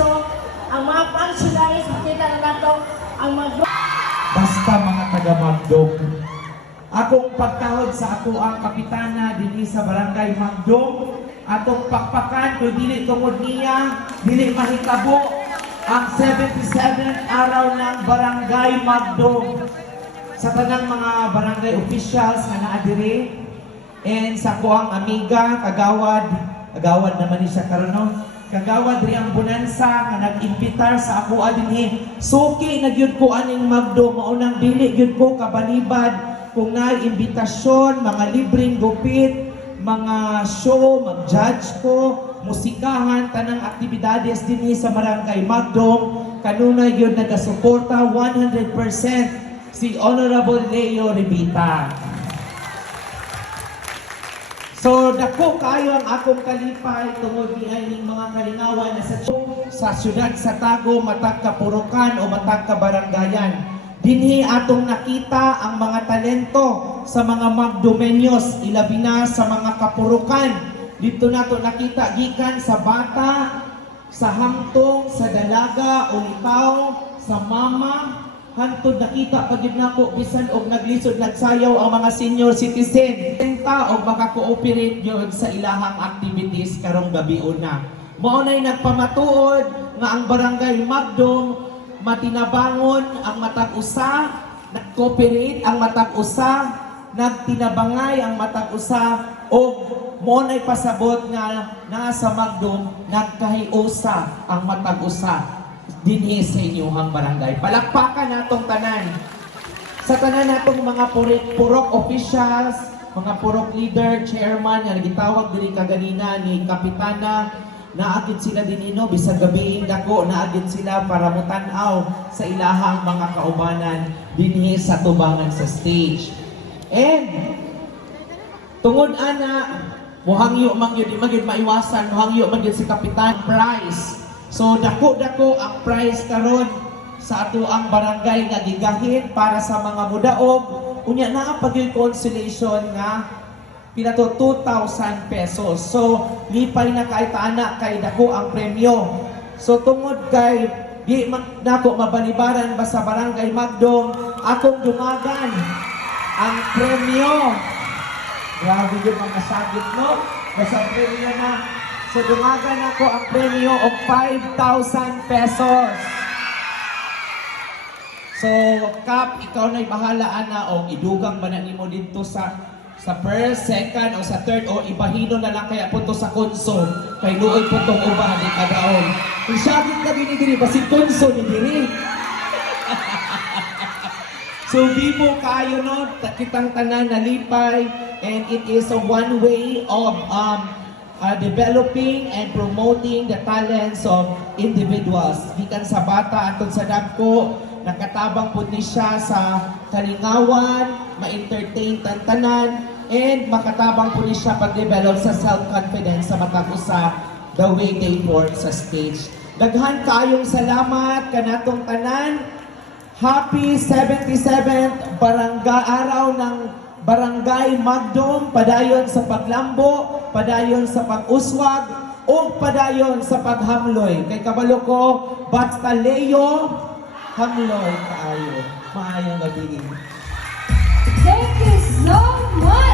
So, ang mga functionaries, makita na nato ang mga Basta mga taga-Magdong. Akong pagtahod sa ako ang kapitana dinhi sa barangay Magdong. Atong pakpakan kung dili tungod niya, dili mahitabo ang 77th araw ng barangay Magdong. Sa tanang mga barangay officials nga naa and sa ko ang amiga kagawad, kagawad naman ni siya karon. Kagawad ri ang bonansa nga nag-imbitar sa ako dinhi. Suki na ko aning magdo maunang dili gyud ko kabalibad kung na imbitasyon, mga libreng gupit, mga show, mag-judge ko, musikahan, tanang aktibidades dinhi sa Barangay Magdong. Kanunay gyud nagasuporta 100% si Honorable Leo Revita. So, dako kayo ang akong kalipay tungod ni ning mga kalingawan na sa sa syudad sa Tago, matag kapurukan o matag kabarangayan. Dinhi atong nakita ang mga talento sa mga magdomenyos, ilabi na sa mga kapurukan. Dito nato nakita gikan sa bata, sa hamtong, sa dalaga, ulitaw, sa mama, hantod nakita pagid nako bisan og naglisod nagsayaw ang mga senior citizen. Tenta og maka-cooperate gyud sa ilahang activities karong gabi una. Mao nay nagpamatuod nga ang barangay Magdong matinabangon ang matag usa nag-cooperate ang matag usa nagtinabangay ang matag usa og mo nay pasabot nga nasa Magdong nagkahiusa ang matag usa dinhi sa inyong barangay. Palakpakan natong tanan. Sa tanan natong mga purok, purok officials, mga purok leader, chairman, nga nagitawag diri kaganina ni Kapitana, naagid sila din ino, bisag gabi dako, naagid sila para mutanaw sa ilahang mga kaubanan dinhi sa tubangan sa stage. And, tungod ana, muhangyo man yun, di man yun maiwasan, muhangyo man yun si Kapitan Price. So dako-dako ang prize karon sa ato ang barangay nga gigahin para sa mga mudaog. Unya na pag consolation nga pinato 2,000 pesos. So lipay na kay taana kay dako ang premyo. So tungod kay di man nako mabalibaran ba barangay Magdong akong dumagan ang premyo. Grabe yung mga sagit no. Basta premyo na So dumagan ako ang premyo of 5,000 pesos. So, Kap, ikaw na'y bahala ana o idugang ba na nimo dito sa sa first, second, o sa third, o ibahino na lang kaya punto sa konso. Kay luoy po itong uban ni kadaon. Kung syagit ka din diri, basi konso ni diri. So vivo kayo no, ta- kitang tanan nalipay and it is a one way of um, uh, developing and promoting the talents of individuals. Gikan sa bata atong sa dagko, nakatabang po ni siya sa kalingawan, ma-entertain tantanan, and makatabang po ni siya pag-develop sa self-confidence sa matag usa the way they work sa stage. Daghan kayong salamat kanatong tanan. Happy 77th barangay araw ng Barangay Magdong, padayon sa paglambo, padayon sa pag-uswag, o padayon sa paghamloy. Kay kabalo ko, basta Leo, hamloy kaayo. Maayong gabi. Thank you!